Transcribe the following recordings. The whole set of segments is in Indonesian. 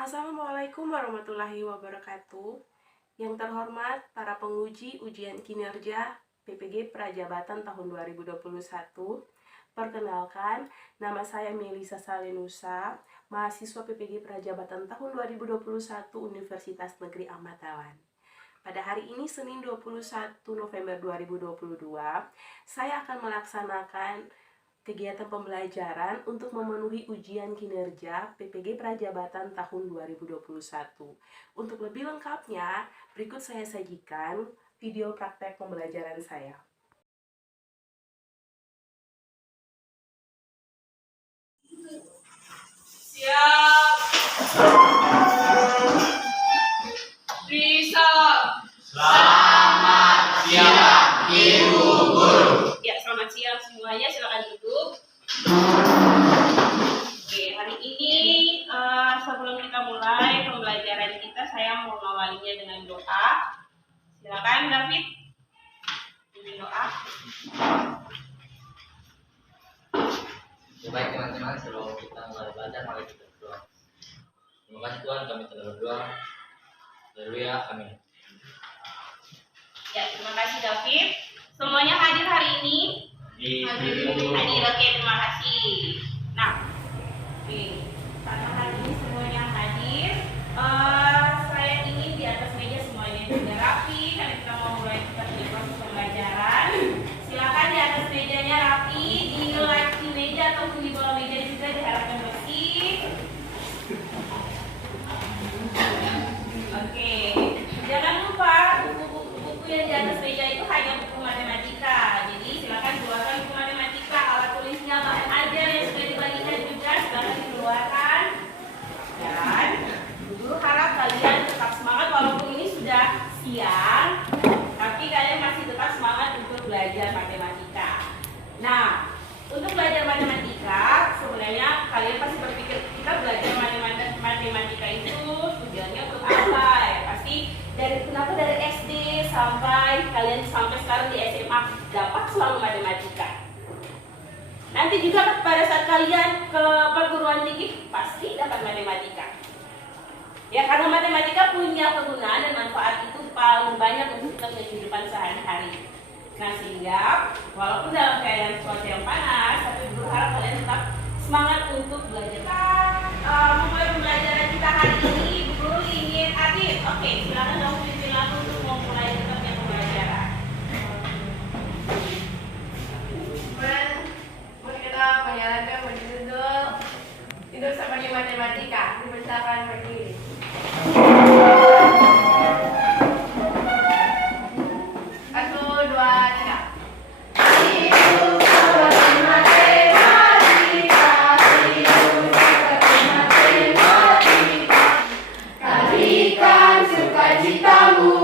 Assalamualaikum warahmatullahi wabarakatuh. Yang terhormat para penguji ujian kinerja PPG Prajabatan tahun 2021. Perkenalkan, nama saya Melisa Salenusa, mahasiswa PPG Prajabatan tahun 2021 Universitas Negeri Ahmad Dahlan. Pada hari ini Senin 21 November 2022, saya akan melaksanakan kegiatan pembelajaran untuk memenuhi ujian kinerja PPG Prajabatan tahun 2021. Untuk lebih lengkapnya, berikut saya sajikan video praktek pembelajaran saya. Siap. Bisa. Selamat siang, Ibu Guru. Ya, selamat siang semuanya. Silakan duduk. Oke, hari ini sebelum kita mulai pembelajaran kita, saya mau mengawalinya dengan doa. Silakan, David. Ini doa. Baik teman-teman, sebelum kita mulai belajar, mari kita berdoa. Terima kasih Tuhan, kami telah berdoa. Haleluya, amin. Ya, terima kasih David. Semuanya hadir hari ini? Hadir, oke, terima kasih. Nah, oke, karena hari ini semuanya hadir, saya ingin di atas meja semuanya sudah rapi, karena kita mau mulai seperti proses pembelajaran. Silakan di atas mejanya rapi, di meja ataupun di bawah meja juga diharapkan bersih. Oke, jangan lupa buku yang di atas meja itu hanya buku matematika. Jadi silakan keluarkan buku matematika, alat tulisnya, bahan ajar yang sudah dibagikan juga silakan dikeluarkan. Dan guru harap kalian tetap semangat walaupun ini sudah siang, tapi kalian masih tetap semangat untuk belajar matematika. Nah, untuk belajar matematika sebenarnya kalian pasti berpikir kita belajar matematika itu tujuannya untuk apa ya? Pasti kenapa dari SD sampai kalian sampai sekarang di SMA dapat selalu matematika. Nanti juga pada saat kalian ke perguruan tinggi pasti dapat matematika. Ya, karena matematika punya kegunaan dan manfaat itu paling banyak untuk kita kehidupan sehari-hari. Nah, sehingga walaupun dalam keadaan cuaca yang panas, tapi berharap kalian tetap semangat untuk belajar. Memulai pembelajaran kita hari ini, Guru ingin Adit. Oke, silakan dong pimpin aku untuk memulai tetapnya pembelajaran. Mari kita menjalankan judul hidup sebagai matematika. Dibacakan berdiri. Satu, dua, tiga. Hidup seperti matematika, hidup seperti matematika. Kalikan sukacitamu,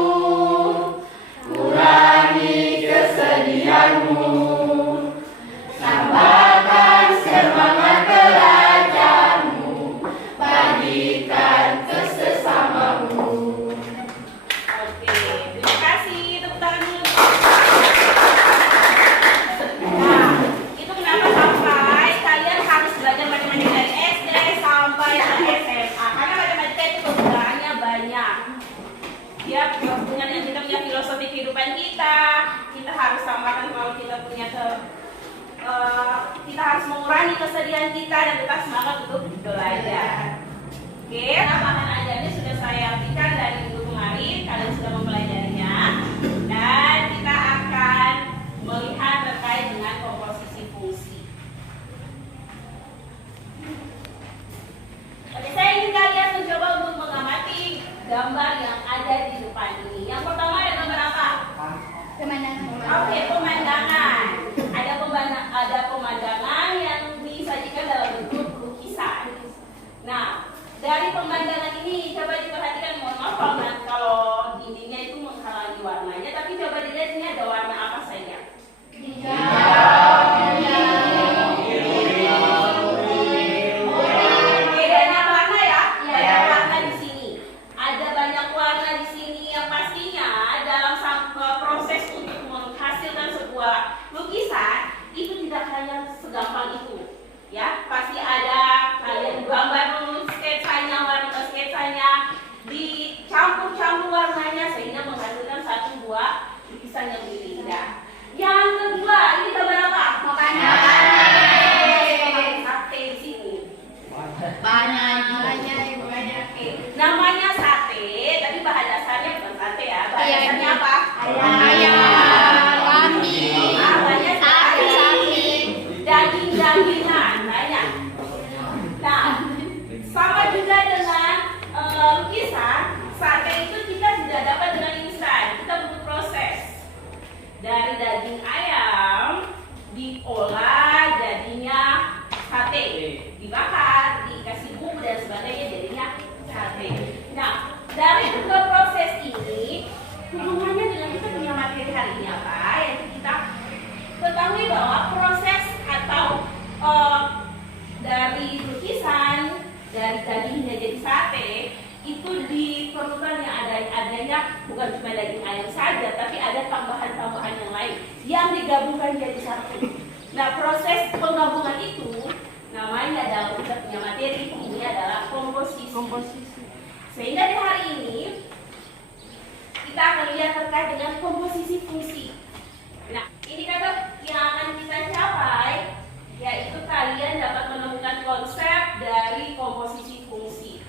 kurangi kesedihanmu, tambahkan semangat belajarmu, bagikan ke sesamamu. Oke, terima kasih. Tepuk tangan dulu. Nah, itu kenapa sampai kalian harus belajar matematika dari SD sampai ke SMA? Karena matematika itu kegunaannya banyak. Dia punya filosofi kehidupan kita. Kita harus tambahkan kalau kita punya kita harus mengurangi kesedihan kita dan tetap semangat untuk belajar. Oke, nah bahan ajarnya sudah saya berikan dari minggu kemarin, kalian sudah mempelajarinya. Dan kita akan melihat terkait dengan komposisi fungsi. Oke, saya ingin kalian mencoba untuk mengamati gambar yang ada di depan ini. Yang pertama ada gambar apa? Oke, pemandangan. Ada pemandangan yang disajikan dalam bentuk lukisan. Nah, dari pemandangan ini coba diperhatikan, mohon maaf kalau dindingnya itu menghalangi warnanya, tapi coba dilihat ini ada warna apa saja. Banyak warna ya? Banyak warna di sini. Ada banyak warna di sini yang pastinya dalam proses untuk menghasilkan namanya sate, tapi bahan dasarnya bukan sate ya. Bahan dasarnya apa? Ayam, kambing, Banyak sapi. daging-dagingan banyak. Nah, sama juga dengan lukisan, sate itu kita tidak dapat dengan instan, kita butuh proses. Dari daging ayam diolah jadinya sate, dibakar, dikasih bumbu dan sebagainya jadinya sate. Nah, dari dua proses ini hubungannya dengan kita punya materi hari ini apa? Yang kita ketahui bahwa proses atau dari lukisan dari dagingnya jadi sate itu diperlukan yang adanya bukan cuma daging ayam saja, tapi ada tambahan-tambahan yang lain yang digabungkan jadi satu. Nah, proses penggabungan itu namanya dalam kita punya materi ini adalah komposisi. Sehingga di hari ini kita akan lihat terkait dengan komposisi fungsi. Nah, indikator yang akan kita capai yaitu kalian dapat menemukan konsep dari komposisi fungsi.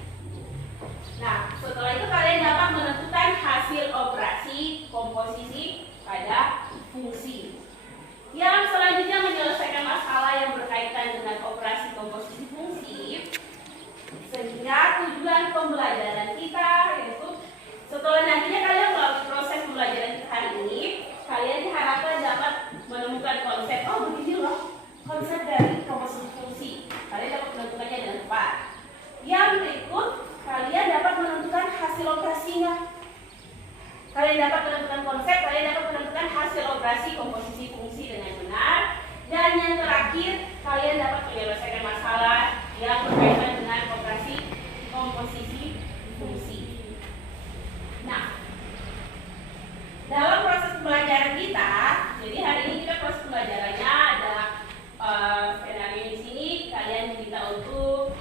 Nah, setelah itu kalian dapat menentukan hasil operasi komposisi pada fungsi. Yang selanjutnya menyelesaikan masalah yang berkaitan dengan operasi komposisi fungsi. Sehingga tujuan pembelajaran kita yaitu setelah nantinya kalian melalui proses pembelajaran kita hari ini, kalian diharapkan dapat menemukan konsep, oh begini loh konsep dari komposisi fungsi. Kalian dapat menentukannya dengan tepat. Yang berikut, kalian dapat menentukan hasil operasinya. Kalian dapat menentukan konsep, kalian dapat menentukan hasil operasi komposisi fungsi dengan benar. Dan yang terakhir, kalian dapat menyelesaikan masalah yang berkaitan dengan operasi komposisi fungsi. Nah, dalam proses pembelajaran kita, jadi hari ini kita proses pembelajarannya ada skenario di sini. Kalian diminta untuk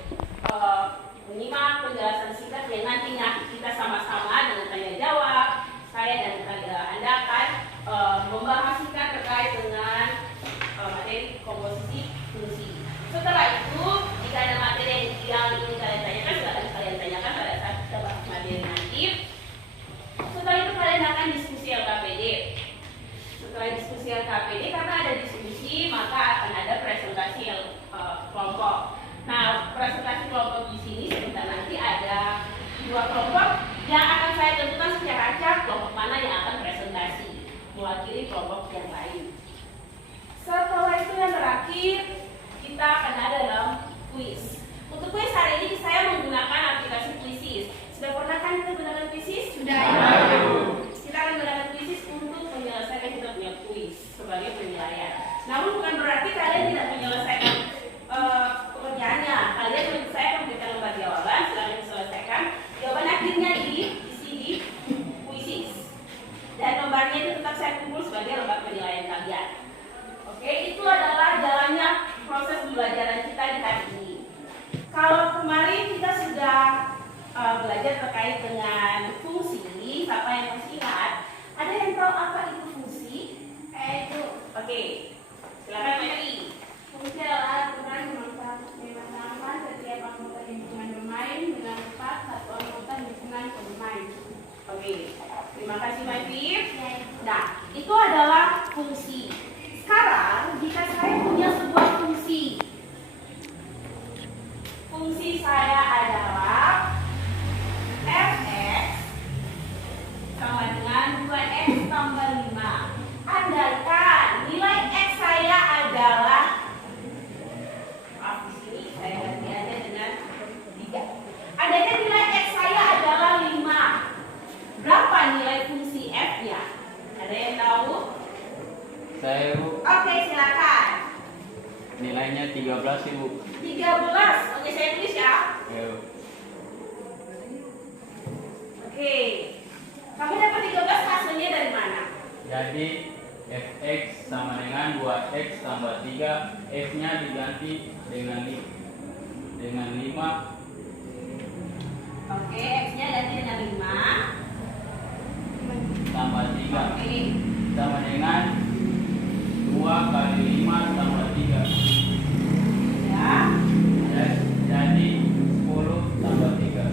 menyimak penjelasan singkat yang nantinya kita sama-sama dengan tanya jawab. Saya dan Anda akan membahas singkat terkait dengan materi komposisi fungsi. Setelah itu, jika ada materi yang ingin kalian tanyakan, silakan kalian tanyakan pada saat kita bahas materi nanti. Setelah itu kalian akan diskusi LKPD. Setelah diskusi LKPD, karena ada diskusi, maka akan ada presentasi kelompok. Nah, presentasi kelompok di sini sebentar nanti ada dua kelompok yang akan saya tentukan secara acak kelompok mana yang akan presentasi mewakili kelompok yang lain. Setelah itu yang terakhir kita akan ada dalam kuis. Untuk kuis hari ini saya menggunakan aplikasi Quizizz. Sudah pernah kan kita gunakan Quizizz? Sudah. Kita akan menggunakan Quizizz untuk menyelesaikan kita punya kuis sebagai penilaian. Namun bukan berarti kalian tidak menyelesaikan pekerjaannya. Kalian saya akan memberikan lembar jawaban, silakan diselesaikan. Jawaban akhirnya di sini Quizizz. Dan lembarnya itu tetap saya kumpul sebagai lembar penilaian kalian. Oke, itu adalah jalannya proses pembelajaran kita di hari ini. Kalau kemarin kita sudah belajar terkait dengan fungsi, siapa yang masih ingat? Ada yang tahu apa itu fungsi? Itu. Oke, silakan Mary. Fungsi adalah aturan memasangkan setiap anggota lingkungan bermain dengan tepat satu anggota lingkungan bermain. Oke, terima kasih Mary. Nah, itu adalah fungsi. Sekarang, jika saya punya sebuah fungsi, fungsi saya adalah fx sama dengan 2x tambah 5. Andaikan nilai x saya adalah, maaf di sini saya ganti aja dengan 3. Andaikan nilai x saya adalah 5. Berapa nilai fungsi f-nya? Ada yang tahu? Saya Bu, Oke, silakan. nilainya 13 Ibu. 13. Oke, saya tulis ya. Ya. Oke. Kamu dapat 13 hasilnya dari mana? Jadi fx sama dengan 2x tambah 3, f-nya diganti dengan 5. Oke, x-nya ganti dengan 5. Tambah 3 Oke. sama dengan 2 kali 5 tambah 3. Ya. Jadi 10 tambah 3.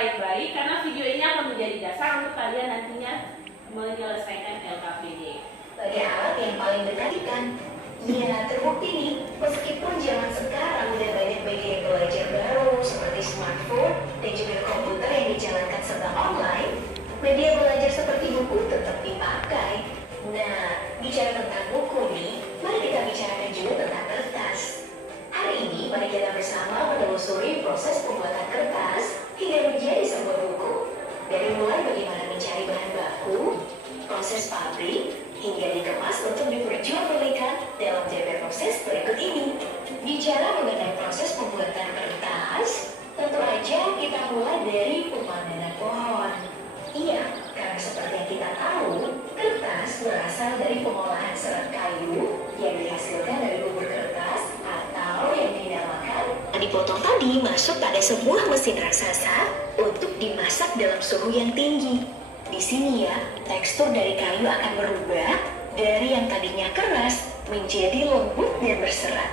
baik-baik karena video ini akan menjadi dasar untuk kalian nantinya menyelesaikan LKPD. Sebagai alat yang paling dekat. Ya, terbukti nih, meskipun zaman sekarang udah banyak media belajar baru seperti smartphone dan juga komputer yang dijalankan serba online, media belajar seperti buku tetap dipakai. Nah, bicara tentang buku nih, mari kita bicarakan juga tentang kertas. Hari ini, mari kita bersama menelusuri proses pembuatan kertas hingga menjadi sebuah buku. Dari mulai bagaimana mencari bahan baku, proses pabrik, hingga dikemas untuk diperjualbelikan dalam DP proses berikut ini. Bicara mengenai proses pembuatan kertas, tentu aja kita mulai dari pemadanan pohon. Iya, karena seperti yang kita tahu, kertas berasal dari pengolahan serat kayu yang dihasilkan dari bubur kertas atau yang dinamakan dipotong tadi masuk pada sebuah mesin raksasa untuk dimasak dalam suhu yang tinggi. Di sini ya, tekstur dari kayu akan berubah dari yang tadinya keras menjadi lembut dan berserat.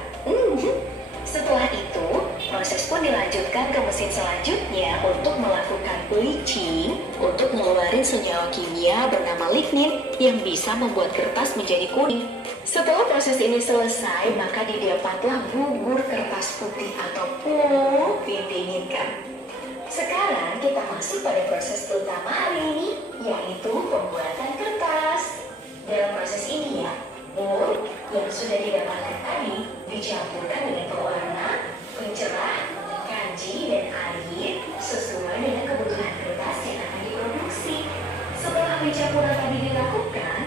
Setelah itu, proses pun dilanjutkan ke mesin selanjutnya untuk melakukan bleaching untuk mengeluarkan senyawa kimia bernama lignin yang bisa membuat kertas menjadi kuning. Setelah proses ini selesai, maka didapatlah bubur kertas putih atau pulp yang diinginkan. Sekarang kita masuk pada proses utama hari ini, yaitu pembuatan kertas. Dalam proses ini ya, pulp yang sudah didapatkan tadi dicampurkan dengan pewarna, pencerah, kanji, dan air sesuai dengan kebutuhan kertas yang akan diproduksi. Setelah pencampuran tadi dilakukan,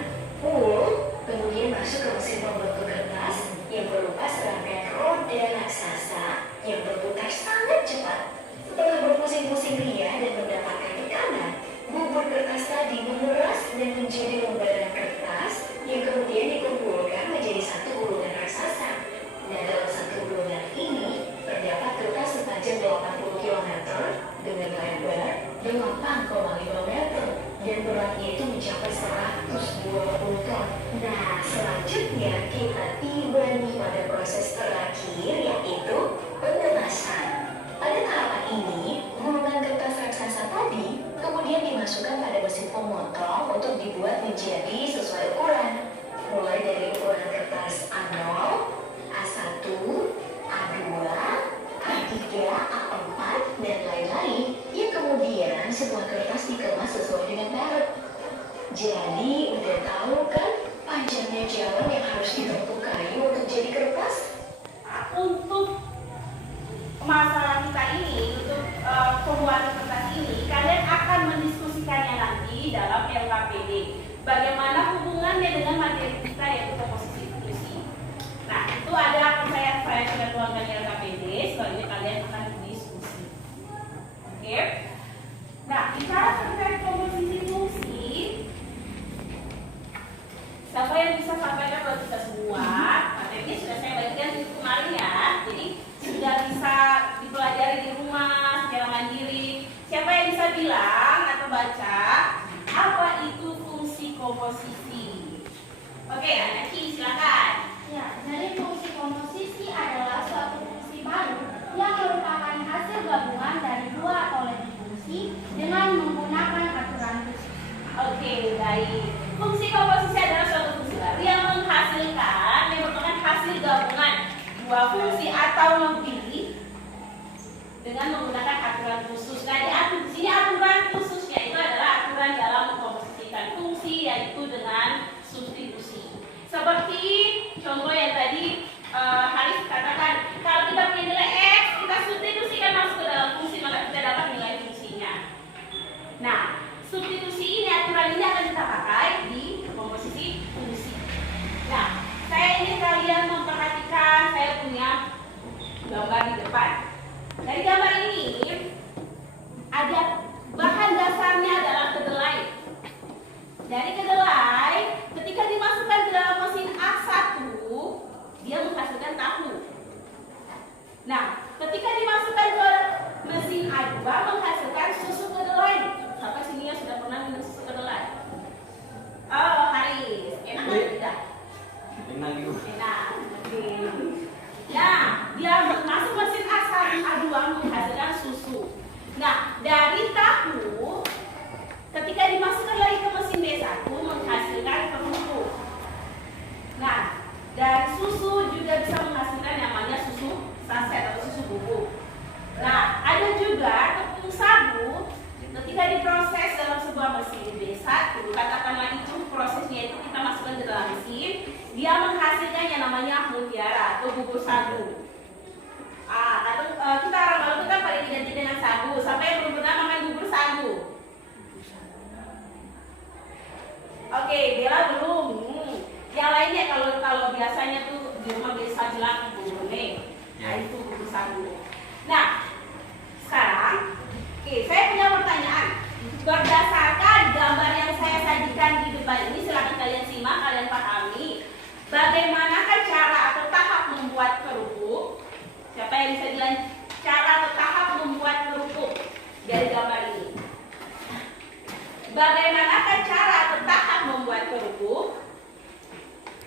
pulp kemudian masuk ke mesin pembentuk kertas yang berupa serangkaian roda raksasa yang berputar sangat cepat. Setelah berpusing-pusing ria dan mendapatkan tekanan, bubur kertas tadi memeras dan menjadi lembaran kertas yang kemudian dikumpulkan menjadi satu gulungan raksasa. Nah, dalam satu gulungan ini terdapat kertas sepanjang 80 km dengan lebar 8,5 meter dan beratnya itu mencapai 120 ton. Nah, selanjutnya kita tiba nih pada proses terakhir, yaitu pengemasan. Pada tahapan ini, gulungan kertas raksasa tadi kemudian dimasukkan pada mesin pemotong untuk dibuat menjadi sesuai ukuran. Mulai dari ukuran kertas A0, A1, A2, A3, A4, dan lain-lain, yang kemudian sebuah kertas dikemas sesuai dengan merek. Jadi, udah tahu kan panjangnya jalan yang harus ditempuh kayu untuk jadi kertas? Untuk masalah kita ini, untuk pembuatan kertas ini, kalian akan mendiskusikannya nanti dalam LKPD. Bagaimana hubungannya dengan materi kita yaitu komposisi fungsi. Nah, itu ada saya sudah tuangkan di LKPD, selanjutnya kalian akan berdiskusi. Oke? Nah, bicara terkait komposisi fungsi, siapa yang bisa sampaikan buat kita semua? Materinya sudah saya bagikan kemarin ya, jadi sudah bisa dipelajari di rumah secara mandiri. Siapa yang bisa bilang atau baca apa itu fungsi komposisi? Oke, Anak Ki, silakan. Ya, jadi fungsi komposisi adalah suatu fungsi baru yang merupakan hasil gabungan dari dua atau lebih fungsi dengan menggunakan aturan khusus. Oke, baik. Fungsi komposisi adalah suatu fungsi baru yang menghasilkan, yang merupakan hasil gabungan dua fungsi atau lebih dengan menggunakan aturan khusus. Nah, di sini aturan khususnya itu adalah aturan dalam mengkomposisikan fungsi, yaitu dengan substitusi. Seperti contoh yang tadi Haris katakan, kalau kita punya nilai X, kita substitusikan masuk ke dalam fungsi, maka kita dapat nilai fungsinya. Nah, substitusi ini, aturan ini akan kita pakai di komposisi fungsi. Nah, saya ingin kalian memperhatikan, saya punya gambar di depan. Dari gambar ini ada mesin B1, katakanlah itu prosesnya itu kita masukkan ke dalam mesin, dia menghasilkan yang namanya mutiara atau bubur sagu. Kita orang Maluku kan paling identik dengan sagu, sampai yang belum pernah makan bubur sagu. Oke, Bella belum. Yang lainnya kalau biasanya tuh di rumah biasa bilang bubur nih, nah itu bubur sagu. Nah, sekarang, saya punya pertanyaan. Berdasarkan gambar yang saya sajikan di depan ini, silakan kalian simak, kalian pahami. Bagaimanakah cara atau tahap membuat kerupuk? Siapa yang bisa bilang cara atau tahap membuat kerupuk dari gambar ini? Bagaimanakah cara atau tahap membuat kerupuk?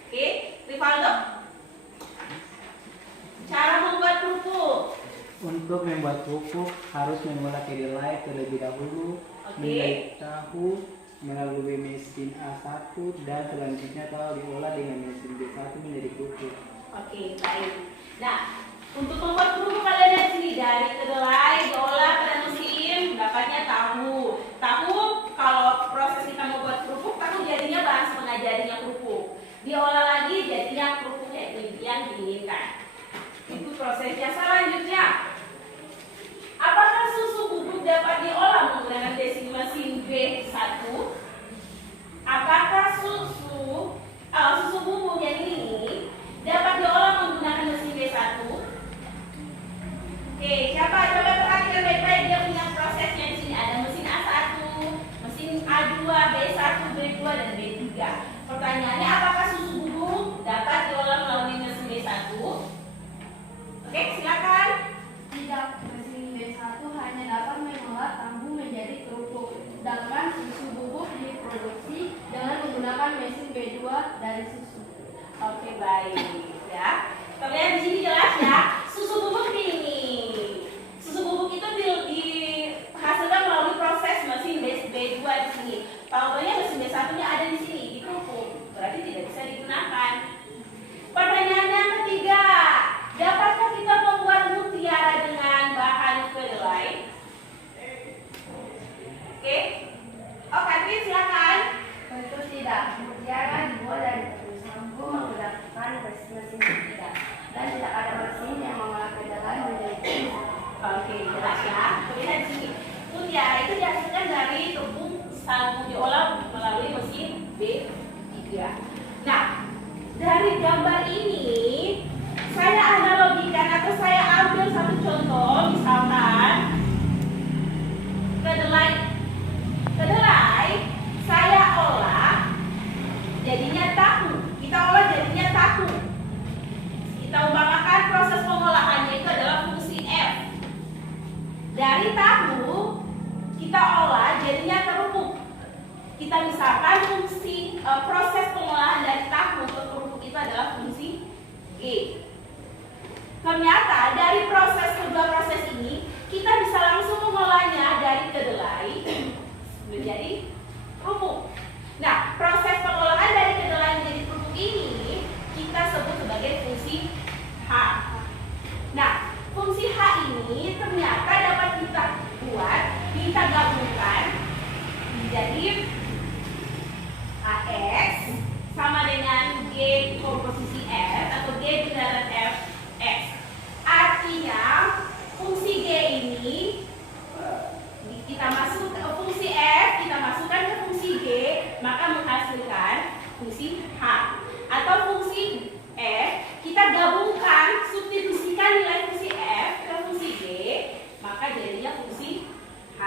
Oke, Rivaldo. Cara membuat kerupuk. Untuk membuat kerupuk harus mengolah kedelai terlebih dahulu, menjahit tahu melalui mesin A1 dan selanjutnya tahu diolah dengan mesin B1 menjadi kerupuk. Oke, baik. Nah, untuk membuat kerupuk kalian lihat sini, dari kedelai diolah pada mesin dapatnya tahu. Tahu kalau proses kita membuat kerupuk, tahu jadinya bahan setengah jadinya kerupuk. Diolah lagi jadinya kerupuk yang diinginkan. Itu prosesnya. Selanjutnya, apakah susu bubuk dapat diolah menggunakan mesin B1? Apakah susu bubuk yang ini dapat diolah menggunakan mesin B1? Oke, siapa coba perhatikan baik-baik, dia punya prosesnya di sini. Ada mesin A1, mesin A2, B1, B2 dan B3. Pertanyaannya, apakah susu bubuk dapat diolah melalui mesin B1? Oke, silakan. Tidak, mesin B1 hanya dapat mengolah tambu menjadi kerupuk, sedangkan susu bubuk diproduksi dengan menggunakan mesin B2 dari susu. Oke, baik ya. Terlihat di sini jelas ya. Susu bubuk ini. Susu bubuk itu dihasilkan melalui proses mesin B2 di sini. Contohnya mesin B1-nya ada di sini, di kerupuk. Berarti tidak bisa digunakan. Pertanyaan yang ketiga, dapatkah kita membuat mutiara dengan bahan kedelai? Oke. Oh, Katrin silakan. Tentu tidak. Mutiara dibuat dari tepung sagu menggunakan mesin tidak, dan tidak ada mesin yang mengolah kedelai menjadi kerupuk. Oke, jelas ya. Lihat di sini. Mutiara itu dihasilkan dari tepung sagu diolah melalui mesin B3. Nah, dari gambar ini saya analogikan atau saya ambil satu contoh, misalkan kedelai saya olah jadinya tahu. Kita olah jadinya tahu. Kita umpamakan proses pengolahannya itu adalah fungsi F. Dari tahu kita olah jadinya kerupuk. Kita misalkan fungsi proses pengolahan dari tahu ke kerupuk itu adalah fungsi G. Ternyata dari kedua proses ini kita bisa langsung mengolahnya dari kedelai menjadi kerupuk. Nah, proses pengolahan dari kedelai menjadi kerupuk ini kita sebut sebagai fungsi H. Nah, fungsi H ini ternyata dapat kita gabungkan menjadi AX sama dengan G komposisi F atau G binaran Fx. Artinya fungsi G ini kita masuk fungsi F kita masukkan ke fungsi G, maka menghasilkan fungsi H. Atau fungsi F kita gabungkan, substitusikan nilai fungsi F ke fungsi G, maka jadinya fungsi H.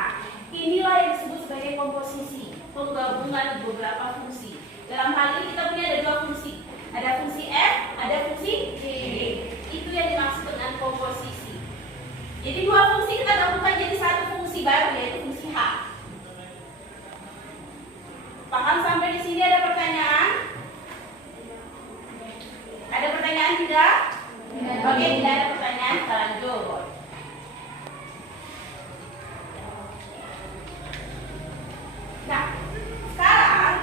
Inilah yang disebut sebagai komposisi, penggabungan beberapa fungsi. Dalam hal ini kita punya ada dua fungsi, ada fungsi F, ada fungsi G. Itu yang dimaksud dengan komposisi. Jadi dua fungsi kita gabungkan jadi satu fungsi baru, yaitu fungsi H. Paham sampai di sini? Ada pertanyaan? Ada pertanyaan tidak? Oke, tidak ada pertanyaan, kita lanjut. Nah, sekarang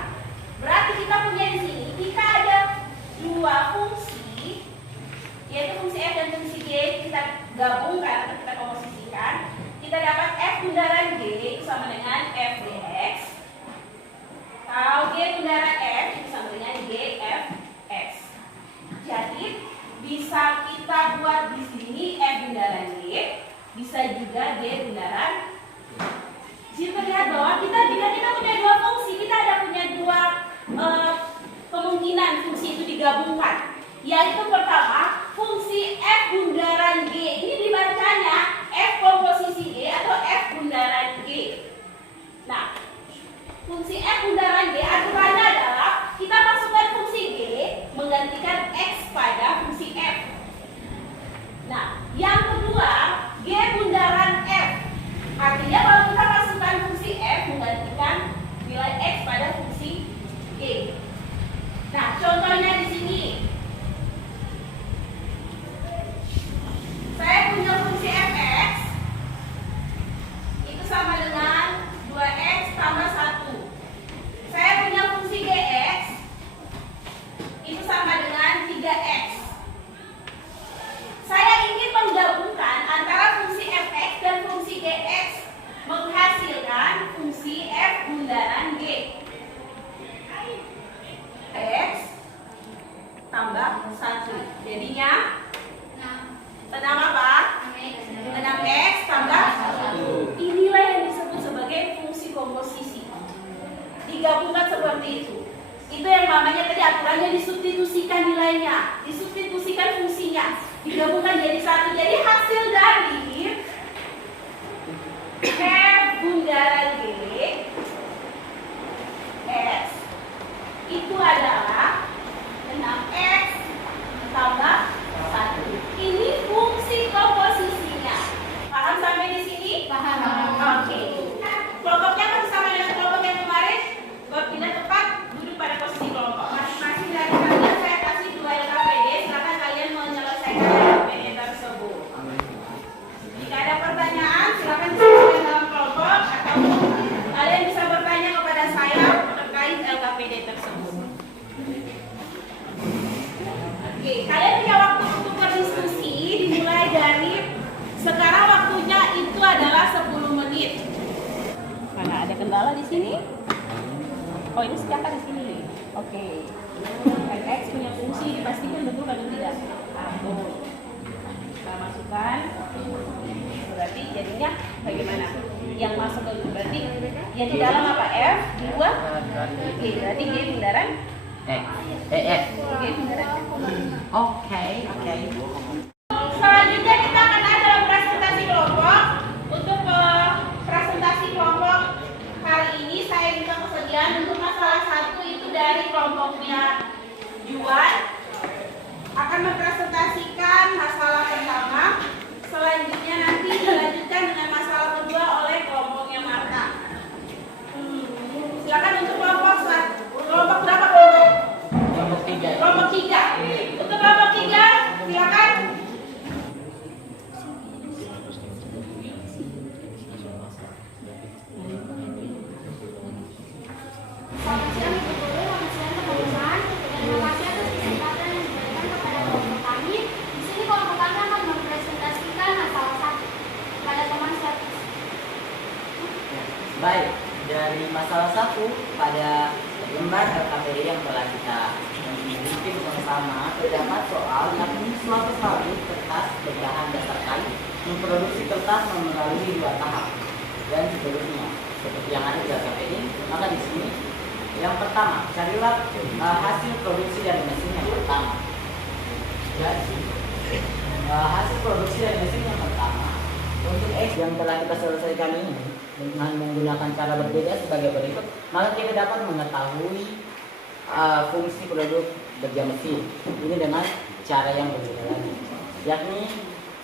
berarti kita punya di sini kita ada dua fungsi, yaitu fungsi F dan fungsi G. Kita gabungkan atau kita komposisikan, kita dapat F bundaran G bisa juga G bundaran. Jadi terlihat bahwa jika kita punya dua fungsi, kita ada punya dua kemungkinan fungsi itu digabungkan. Yaitu pertama, fungsi f bundaran G. Ini dibacanya f komposisi G atau f bundaran G. Nah, fungsi f bundaran G aturannya adalah kita masukkan fungsi G menggantikan x pada fungsi f. Nah, yang kedua, G bundaran f. Artinya kalau kita masukkan fungsi f menggantikan nilai x pada fungsi G. Nah, contohnya di sini. Saya punya fungsi fx itu sama dengan 2x tambah 1. Saya punya fungsi gx itu sama dengan 3x. Saya ingin menggabungkan antara fungsi fx dan fungsi gx menghasilkan fungsi f bundaran g. X tambah 1. Jadinya 6 apa? 6x tambah 1. Inilah yang disebut sebagai fungsi komposisi. Digabungkan seperti itu. Itu yang namanya tadi aturannya disubstitusikan nilainya, disubstitusikan fungsinya, digabungkan jadi satu. Jadi hasil dari f bundaran g x itu adalah 6x tambah 1. Ini fungsi komposisinya. Paham sampai di sini? Paham. Oke. Kelompoknya masih sama dengan kelompok yang kemarin. Bila tepat duduk pada posisi kelompok. Masing-masing dari kalian saya kasih 2 LKPD. Silakan kalian menyelesaikan LKPD tersebut. Jika ada pertanyaan, silakan disampaikan dalam kelompok atau kalian bisa bertanya kepada saya terkait LKPD tersebut. Oke, kalian punya waktu untuk berdiskusi dimulai dari sekarang. Waktunya itu adalah 10 menit. Mana ada kendala di sini? Oh, ini siapa di sini? Oke. Fx punya fungsi dipastikan betul atau tidak? Betul. Kita masukkan. Berarti jadinya bagaimana? Yang masuk ke berarti yang di dalam apa? F 2. Oke, berarti G bundaran F. G bundaran. Oke. Selanjutnya kita akan ada presentasi kelompok. Untuk presentasi kelompok kali ini saya minta kesediaan untuk masalah 1 itu dari kelompoknya Juan akan mempresentasikan masalah pertama. Selanjutnya nanti dilanjutkan dengan masalah kedua oleh kelompoknya Marta. Silakan untuk kelompok kelompok berapa kelompok? Kelompok 3. Untuk kelompok 3 silakan. Selamat siang Ibu Guru, selamat siang teman-teman. Terima kasih atas kesempatan yang diberikan kepada kelompok kami. Di sini kelompok kami akan mempresentasikan masalah 1 kepada teman saya. Baik, dari masalah 1 pada lembar LKPD yang telah kita miliki bersama terdapat soal yakni suatu pabrik kertas berbahan dasar kayu memproduksi kertas melalui 2 tahap dan seterusnya seperti yang ada di LKPD. Maka di sini yang pertama, carilah hasil produksi dari mesin yang pertama. Jadi hasil produksi dari mesin yang pertama untuk X yang telah kita selesaikan ini dengan menggunakan cara berbeda sebagai berikut, maka kita dapat mengetahui fungsi produk kerja mesin ini dengan cara yang berbeda lagi, yakni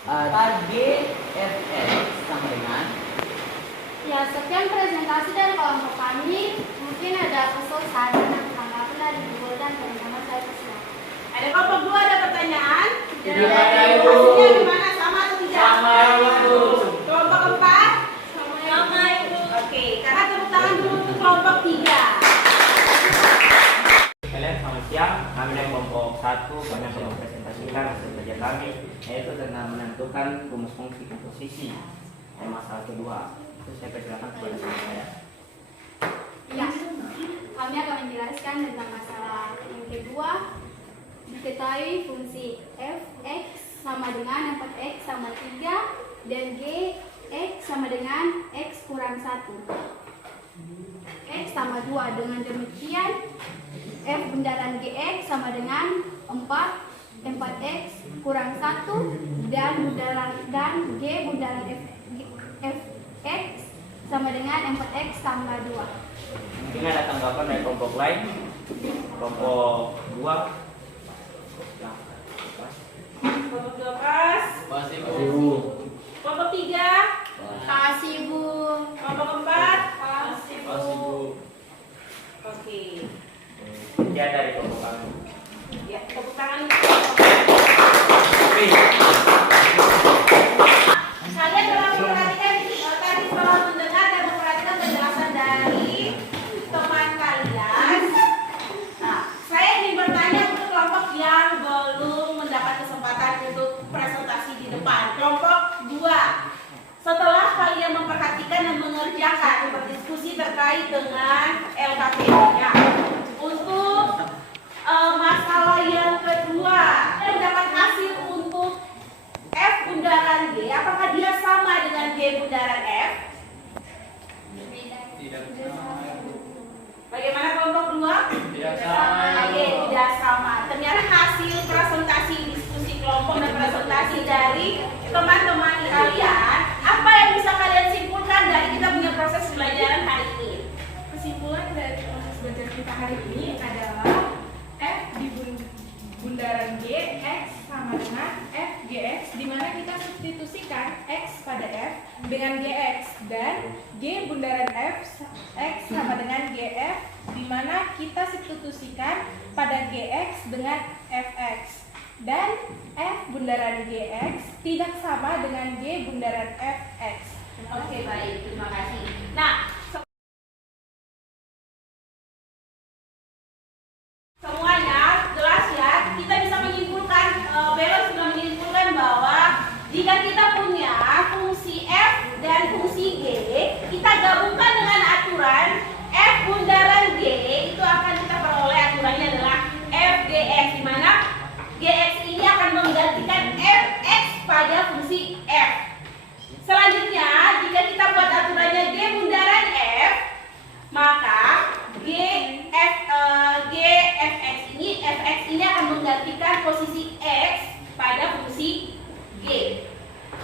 KGFX sama dengan. Ya, sekian presentasi dari kelompok kami. Mungkin ada kesusahan dan tanggapan dari Ibu dan teman-teman saya persilakan. Ada kelompok 2 ada pertanyaan? Tidak ada, Ibu. Hasilnya gimana? Sama atau tidak? Sama, Ibu. Kelompok 4? Sama, Ibu. Oke, karena tepuk tangan dulu untuk kelompok 3. Kalian selamat siang. Kami dari kelompok 1 banyak yang mempresentasikan hasil kerja kami, yaitu dengan menentukan rumus fungsi komposisi. Yang masalah kedua, itu saya persilakan kepada teman saya. Ya, kami akan menjelaskan tentang masalah yang kedua. Diketahui fungsi fx sama dengan 4x sama 3 dan g X sama dengan X kurang 1. X sama 2. Dengan demikian F bundaran GX sama dengan 4x kurang 1 dan G bundaran Fx sama dengan 4x tambah 2. Mungkin ada tanggapan dari kelompok lain? Kelompok 2. Kelompok 2 pas. Pasti Kelompok 3. Kasih Bu. Kelompok 4. Pasti Bu. Oke. Dia dari kelompok kami. Ya, tepuk tangan. Kalian telah memperhatikan tadi telah mendengar dan memperhatikan penjelasan dari teman kalian. Nah, saya ingin bertanya untuk kelompok yang belum mendapat kesempatan untuk presentasi di depan. Kelompok 2. Setelah kalian memperhatikan dan mengerjakan berdiskusi terkait dengan LKPD-nya, untuk masalah yang kedua, mendapat hasil untuk F bundaran G, apakah dia sama dengan G bundaran F? Tidak sama. Bagaimana kelompok 2? Tidak sama. Oke, tidak sama. Ternyata hasil presentasi diskusi kelompok dan presentasi dari teman-teman kalian, apa yang bisa kalian simpulkan dari kita punya proses pembelajaran hari ini? Kesimpulan dari proses belajar kita hari ini adalah F di bundaran G, X sama dengan F GX, di mana kita substitusikan X pada F dengan GX, dan G bundaran F X sama dengan GF, di mana kita substitusikan pada GX dengan FX, dan F bundaran GX tidak sama dengan G bundaran FX. Oke, baik, terima kasih. Nah, semuanya jelas ya, kita bisa menyimpulkan, Bella sudah menyimpulkan bahwa jika kita punya fungsi F dan fungsi G, kita gabungkan dengan aturan F bundaran G, itu akan kita peroleh aturannya adalah FGX, di mana GX ini akan menggantikan FX pada fungsi F. Selanjutnya, jika kita buat aturannya G bundaran F, maka Fx ini akan menggantikan posisi X pada fungsi G.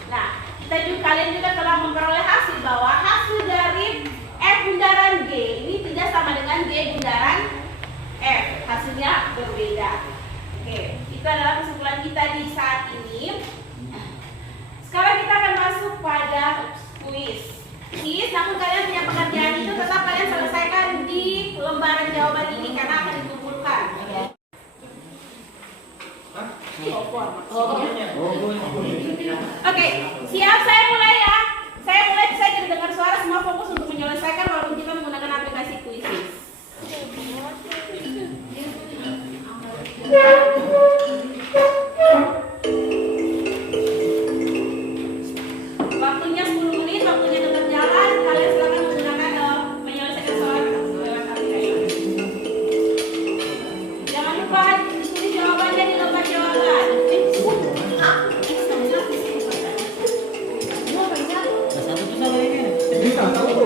Nah, kalian juga telah memperoleh hasil bahwa hasil dari F bundaran G ini tidak sama dengan G bundaran F. Hasilnya berbeda. Oke, itu adalah kesimpulan kita di saat ini. Sekarang kita akan masuk pada kuis. Namun kalian punya pekerjaan itu tetap kalian selesaikan di lembaran jawaban ini karena akan dikumpulkan. Oke, siap, saya mulai ya. Saya tidak dengar suara, semua fokus untuk menyelesaikan walaupun kita menggunakan aplikasi Quizzes. Waktunya 10 menit, waktunya tetap jalan. Kalian silakan menggunakan menyelesaikan soal lewat aplikasi. Jangan lupa tulis jawabannya di lembar jawaban. Bisa tahu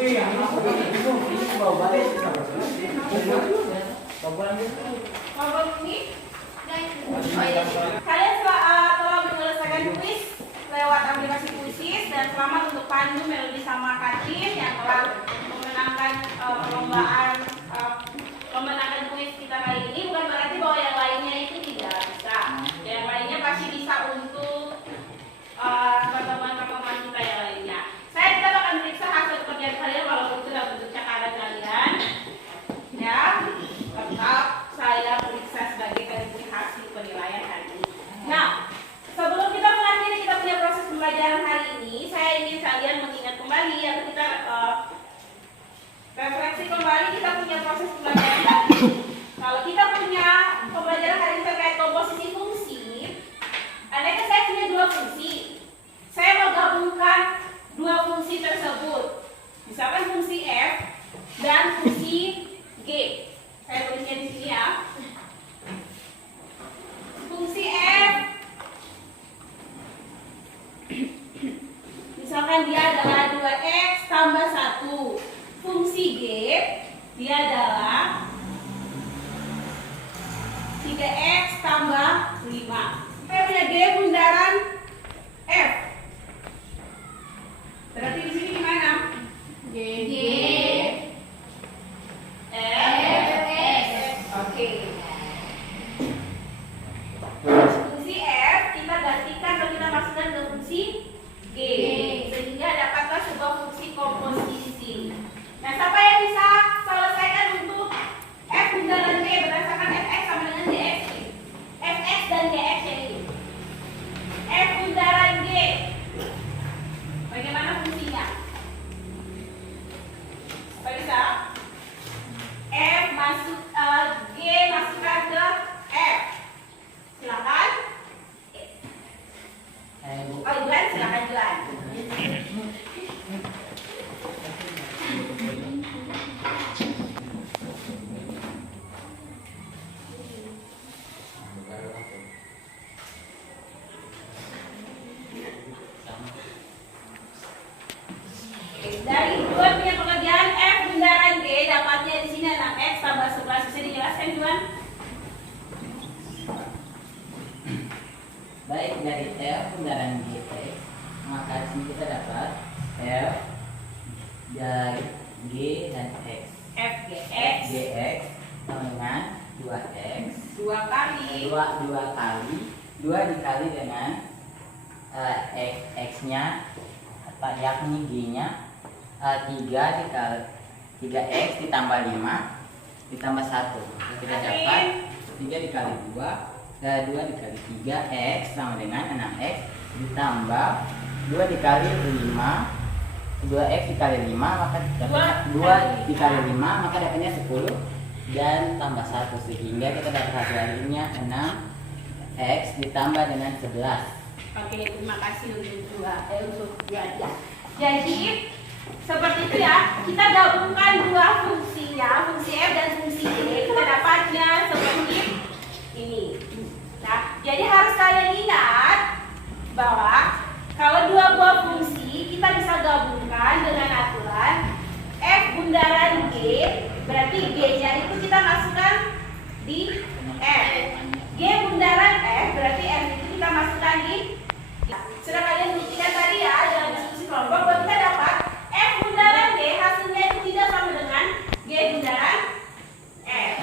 Kalian telah menyelesaikan kuis lewat aplikasi Kuisis dan selamat untuk Pandu, Melody sama Katin yang telah memenangkan memenangkan kuis kita kali ini. Bukan berarti bahwa yang lainnya itu tidak bisa. Yang lainnya pasti bisa untuk pertemuan-pertemuan kita yang lainnya. Saya tidak akan periksa hasil pekerjaan kalian walaupun itu dalam bentuk catatan kalian. Ya, tetap saya periksa sebagai hasil penilaian hari ini. Nah, sebelum kita mengakhiri kita punya proses pembelajaran hari ini, saya ingin kalian mengingat kembali atau kita refleksi kembali kita punya proses pembelajaran hari ini. Kalau kita punya pembelajaran hari ini terkait komposisi fungsi, andaikan saya punya dua fungsi, saya mau gabungkan dua fungsi tersebut, misalkan fungsi f dan fungsi g. Saya tulisnya di sini ya. Fungsi f, misalkan dia adalah 2x tambah 1. Fungsi g, dia adalah 3x tambah 5. Saya punya g bundaran f. Berarti di sini gimana? G f x. Oke. Fungsi f kita gantikan atau kita masukkan ke fungsi g sehingga dapatlah sebuah fungsi komposisi. Nah, siapa yang bisa selesaikan untuk f bundaran g berdasarkan fx sama dengan gx? Fx dan gx ini. F bundaran g, bagaimana fungsinya? Siapa bisa? F masuk g masukkan ke f. Silakan. Oh, Juan, silakan Juan. Dari dua punya pekerjaan f bundaran g dapatnya di sini 6x tambah 11. Bisa dijelaskan Juan? Baik, dari f bundaran gx, maka di sini kita dapat f dari g dan x. F gx Gx sama dengan 2x. 2 kali 2 dikali dengan x-nya yakni g-nya 3 dikali 3x ditambah 5 ditambah 1. Kita dapat 3 dikali 2 dikali 3x sama dengan 6x ditambah 2 dikali 5 2x dikali 5 maka dapat 2 dikali 5 maka dapatnya 10 dan tambah 1 sehingga kita dapat hasil hasilnya 6x ditambah dengan 11. Oke, terima kasih untuk dua aja. Jadi seperti itu ya, kita gabungkan dua fungsinya, fungsi f dan fungsi g, kita dapatnya seperti ini. Nah, jadi harus kalian ingat bahwa kalau dua buah fungsi kita bisa gabungkan dengan aturan f bundaran g, berarti g-nya itu kita masukkan di f. G bundaran f berarti f itu kita masukkan di. Sudah kalian buktikan tadi ya dalam diskusi kelompok bahwa kita dapat f bundaran g hasilnya itu tidak sama dengan g bundaran f.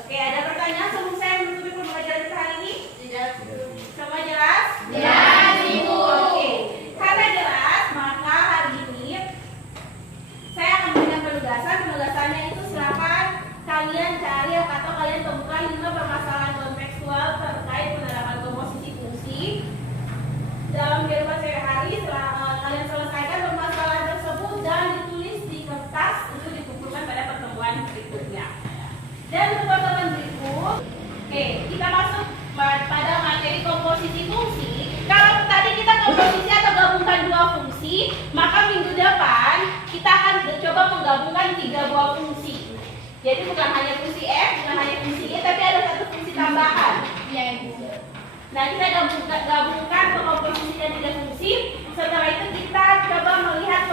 Oke, ada pertanyaan sebelum saya menutupi pembelajaran kita hari ini? Tidak. Semua jelas? Jelas, Ibu. Oke, karena jelas maka hari ini saya akan memberikan penugasan. Penugasannya itu silakan kalian cari atau kalian temukan 5 permasalahan kontekstual terkait penerapan komposisi fungsi dalam kehidupan sehari-hari. Kalian selesaikan permasalahan tersebut dan ditulis di kertas untuk dikumpulkan pada pertemuan berikutnya. Dan untuk pertemuan berikut, oke, kita masuk pada materi komposisi fungsi. Kalau tadi kita komposisi atau gabungkan dua fungsi, maka minggu depan kita akan coba menggabungkan 3 buah fungsi. Jadi bukan hanya fungsi f, bukan hanya fungsi y, tapi ada satu fungsi tambahan. Iya, Ibu. Nah, kita gabungkan komposisi dan 3 fungsi. Setelah itu kita coba melihat